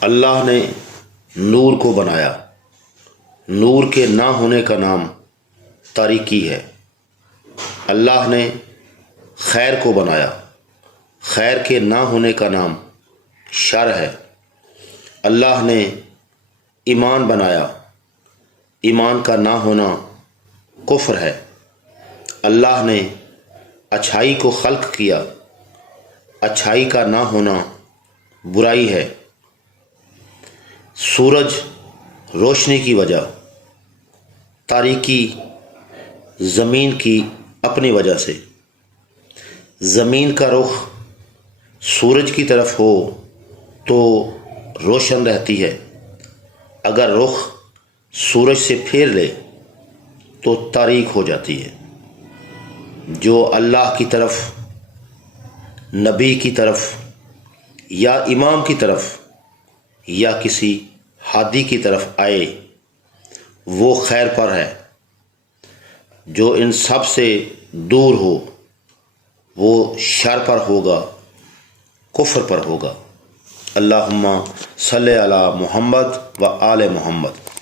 اللہ نے نور کو بنایا، نور کے نہ ہونے کا نام تاریکی ہے۔ اللہ نے خیر کو بنایا، خیر کے نہ ہونے کا نام شر ہے۔ اللہ نے ایمان بنایا، ایمان کا نہ ہونا کفر ہے۔ اللہ نے اچھائی کو خلق کیا، اچھائی کا نہ ہونا برائی ہے۔ سورج روشنی کی وجہ، تاریکی زمین کی اپنی وجہ سے۔ زمین کا رخ سورج کی طرف ہو تو روشن رہتی ہے، اگر رخ سورج سے پھیر لے تو تاریک ہو جاتی ہے۔ جو اللہ کی طرف، نبی کی طرف یا امام کی طرف یا کسی ہادی کی طرف آئے وہ خیر پر ہے، جو ان سب سے دور ہو وہ شر پر ہوگا، کفر پر ہوگا۔ اللہم صلی علی محمد و آل محمد۔